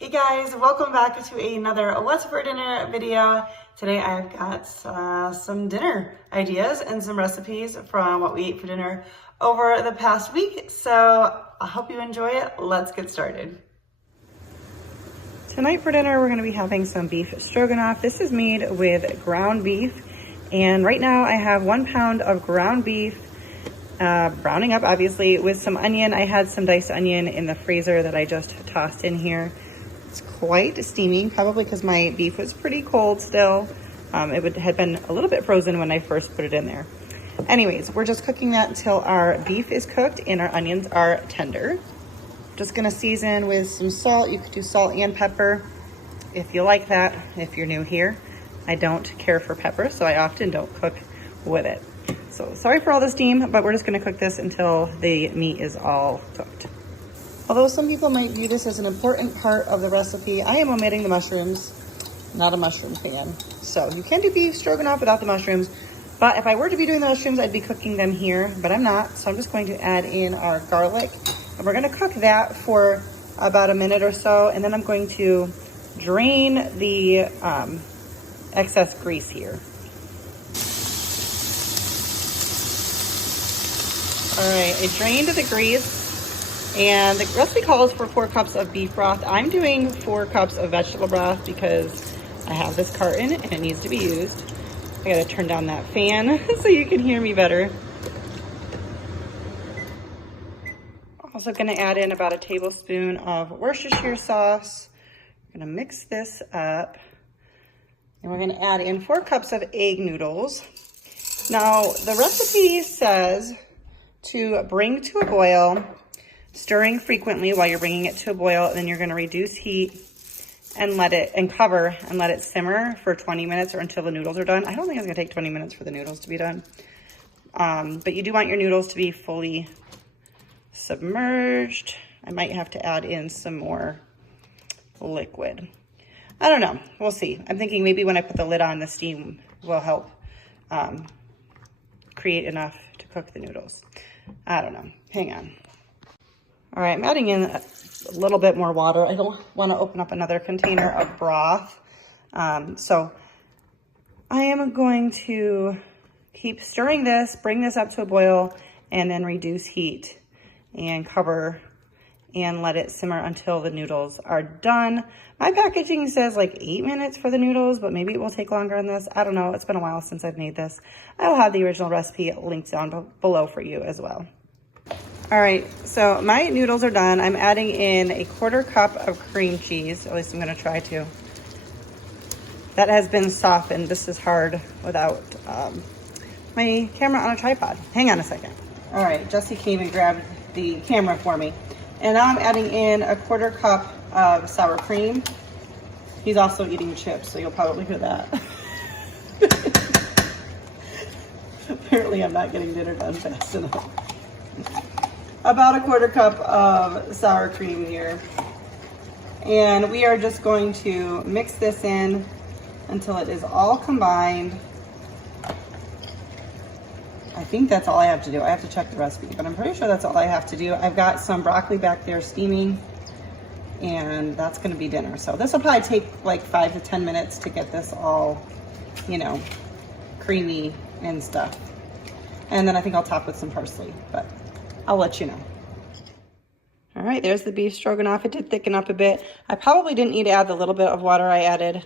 Hey guys, welcome back to another What's for Dinner video. Today I've got some dinner ideas and some recipes from what we ate for dinner over the past week. So I hope you enjoy it. Let's get started. Tonight for dinner, we're going to be having some beef stroganoff. This is made with ground beef. And right now I have 1 pound of ground beef, browning up obviously with some onion. I had some diced onion in the freezer that I just tossed in here. It's quite steaming, probably because my beef was pretty cold still. It had been a little bit frozen when I first put it in there. Anyways, we're just cooking that until our beef is cooked and our onions are tender. Just gonna season with some salt. You could do salt and pepper if you like that, if you're new here. I don't care for pepper, so I often don't cook with it. So sorry for all the steam, but we're just gonna cook this until the meat is all cooked. Although some people might view this as an important part of the recipe, I am omitting the mushrooms. Not a mushroom fan. So you can do beef stroganoff without the mushrooms, but if I were to be doing the mushrooms, I'd be cooking them here, but I'm not. So I'm just going to add in our garlic, and we're gonna cook that for about a minute or so, and then I'm going to drain the excess grease here. All right, I drained the grease. And the recipe calls for 4 cups of beef broth. I'm doing 4 cups of vegetable broth because I have this carton and it needs to be used. I gotta turn down that fan so you can hear me better. Also gonna add in about a tablespoon of Worcestershire sauce. I'm gonna mix this up. And we're gonna add in 4 cups of egg noodles. Now, the recipe says to bring to a boil, stirring frequently while you're bringing it to a boil, and then you're going to reduce heat and cover and let it simmer for 20 minutes or until the noodles are done. I don't think it's going to take 20 minutes for the noodles to be done. But you do want your noodles to be fully submerged. I might have to add in some more liquid. I don't know. We'll see. I'm thinking maybe when I put the lid on, the steam will help create enough to cook the noodles. I don't know. Hang on. All right, I'm adding in a little bit more water. I don't want to open up another container of broth. So I am going to keep stirring this, bring this up to a boil, and then reduce heat and cover and let it simmer until the noodles are done. My packaging says like 8 minutes for the noodles, but maybe it will take longer than this. I don't know. It's been a while since I've made this. I will have the original recipe linked down below for you as well. All right, so my noodles are done. I'm adding in a 1/4 cup of cream cheese. At least I'm gonna try to. That has been softened. This is hard without my camera on a tripod. Hang on a second. All right, Jesse came and grabbed the camera for me. And now I'm adding in a 1/4 cup of sour cream. He's also eating chips, so you'll probably hear that. Apparently I'm not getting dinner done fast enough. About a 1/4 cup of sour cream here. And we are just going to mix this in until it is all combined. I think that's all I have to do. I have to check the recipe, but I'm pretty sure that's all I have to do. I've got some broccoli back there steaming, and that's gonna be dinner. So this will probably take like 5 to 10 minutes to get this all, you know, creamy and stuff. And then I think I'll top with some parsley, but I'll let you know. All right, there's the beef stroganoff. It did thicken up a bit. I probably didn't need to add the little bit of water I added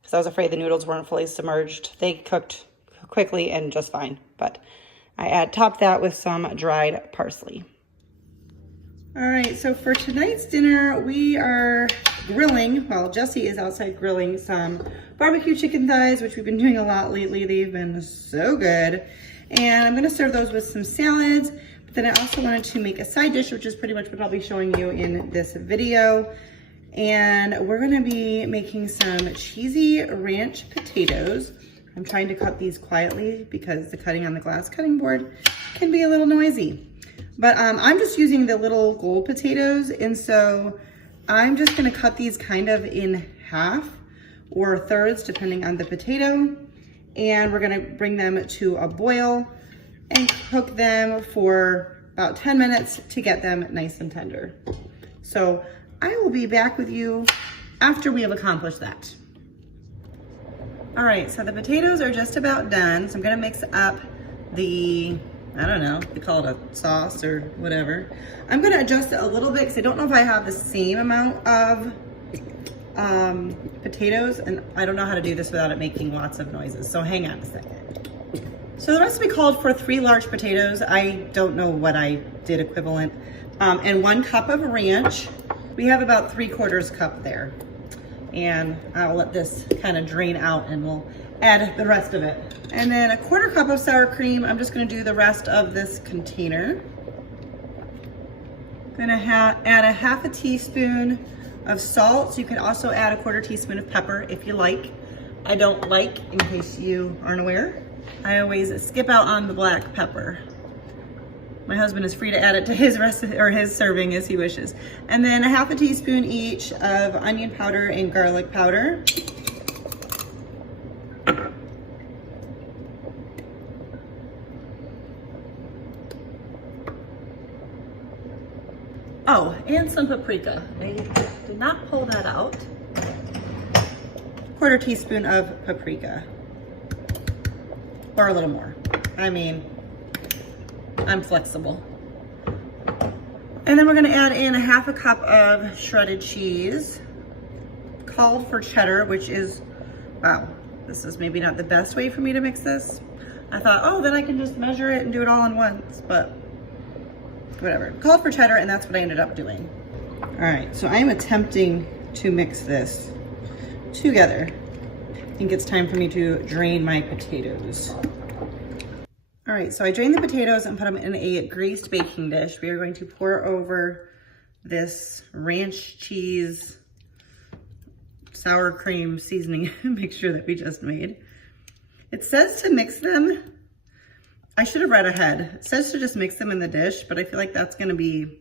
because I was afraid the noodles weren't fully submerged. They cooked quickly and just fine, but I topped that with some dried parsley. All right, so for tonight's dinner, we are grilling. Well, Jesse is outside grilling some barbecue chicken thighs, which we've been doing a lot lately. They've been so good. And I'm gonna serve those with some salads. But then I also wanted to make a side dish, which is pretty much what I'll be showing you in this video. And we're gonna be making some cheesy ranch potatoes. I'm trying to cut these quietly because the cutting on the glass cutting board can be a little noisy. But I'm just using the little gold potatoes. And so I'm just gonna cut these kind of in half or thirds, depending on the potato. And we're gonna bring them to a boil and cook them for about 10 minutes to get them nice and tender. So I will be back with you after we have accomplished that. All right, so the potatoes are just about done. So I'm gonna mix up the, I don't know, they call it a sauce or whatever. I'm gonna adjust it a little bit because I don't know if I have the same amount of potatoes, and I don't know how to do this without it making lots of noises. So hang on a second. So the recipe called for 3 large potatoes. I don't know what I did equivalent. And 1 cup of ranch. We have about 3/4 cup there. And I'll let this kind of drain out and we'll add the rest of it. And then 1/4 cup of sour cream. I'm just gonna do the rest of this container. Gonna add a 1/2 teaspoon of salt. So you can also add a 1/4 teaspoon of pepper if you like. I don't like, in case you aren't aware, I always skip out on the black pepper. My husband is free to add it to his recipe or his serving as he wishes. And then a 1/2 teaspoon each of onion powder and garlic powder. Oh, and some paprika. I did not pull that out. 1/4 teaspoon of paprika. Or a little more. I mean, I'm flexible. And then we're gonna add in a 1/2 cup of shredded cheese, called for cheddar, which is, wow, this is maybe not the best way for me to mix this. I thought, oh, then I can just measure it and do it all in once, but whatever. Called for cheddar, and that's what I ended up doing. All right, so I'm attempting to mix this together. I think it's time for me to drain my potatoes. All right, so I drained the potatoes and put them in a greased baking dish. We are going to pour over this ranch cheese, sour cream seasoning mixture that we just made. It says to mix them. I should have read ahead. It says to just mix them in the dish, but I feel like that's gonna be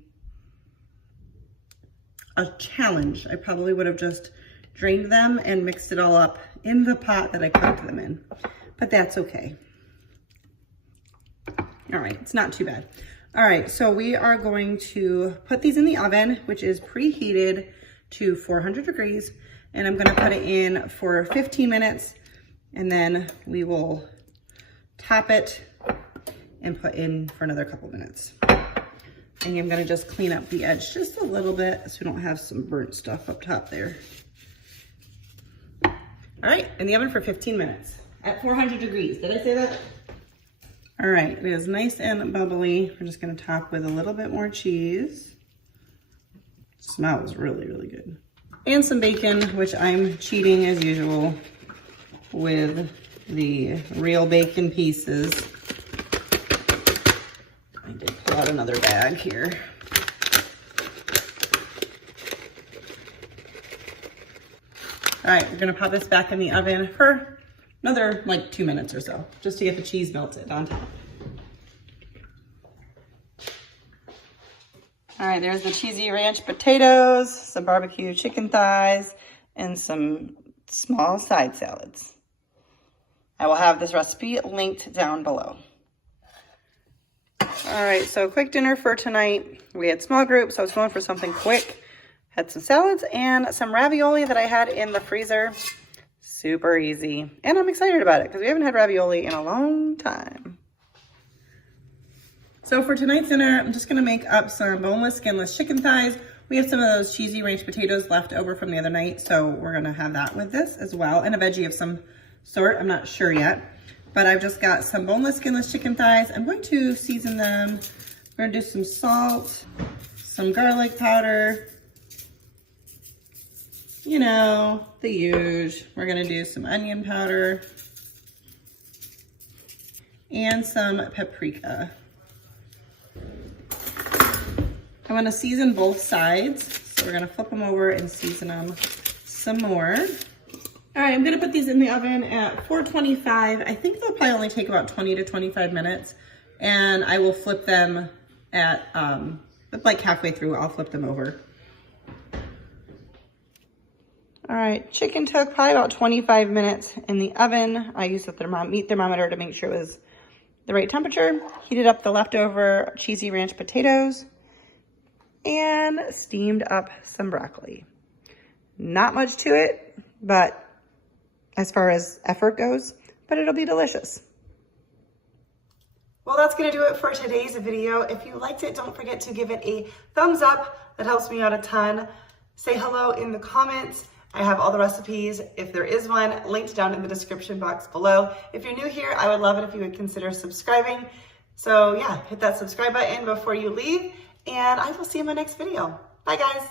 a challenge. I probably would have just drained them and mixed it all up in the pot that I cooked them in, but that's okay. All right, it's not too bad. All right, so we are going to put these in the oven, which is preheated to 400 degrees, and I'm gonna put it in for 15 minutes, and then we will top it and put in for another couple minutes. And I'm gonna just clean up the edge just a little bit so we don't have some burnt stuff up top there. All right, in the oven for 15 minutes at 400 degrees. Did I say that? All right, it is nice and bubbly. We're just gonna top with a little bit more cheese. Smells really, really good. And some bacon, which I'm cheating as usual with the real bacon pieces. I did pull out another bag here. All right, we're gonna pop this back in the oven for another like 2 minutes or so, just to get the cheese melted on top. All right, there's the cheesy ranch potatoes, some barbecue chicken thighs, and some small side salads. I will have this recipe linked down below. All right, so quick dinner for tonight. We had small group, so I was going for something quick. Had some salads and some ravioli that I had in the freezer. Super easy. And I'm excited about it because we haven't had ravioli in a long time. So for tonight's dinner, I'm just gonna make up some boneless, skinless chicken thighs. We have some of those cheesy ranch potatoes left over from the other night, so we're gonna have that with this as well, and a veggie of some sort, I'm not sure yet. But I've just got some boneless, skinless chicken thighs. I'm going to season them. We're gonna do some salt, some garlic powder, you know, the usual. We're gonna do some onion powder and some paprika. I wanna season both sides, so we're gonna flip them over and season them some more. All right, I'm gonna put these in the oven at 425. I think they'll probably only take about 20 to 25 minutes, and I will flip them at, like halfway through, I'll flip them over. All right, chicken took probably about 25 minutes in the oven. I used the meat thermometer to make sure it was the right temperature. Heated up the leftover cheesy ranch potatoes and steamed up some broccoli. Not much to it, but as far as effort goes, but it'll be delicious. Well, that's gonna do it for today's video. If you liked it, don't forget to give it a thumbs up. That helps me out a ton. Say hello in the comments. I have all the recipes, if there is one, linked down in the description box below. If you're new here, I would love it if you would consider subscribing. So yeah, hit that subscribe button before you leave, and I will see you in my next video. Bye guys.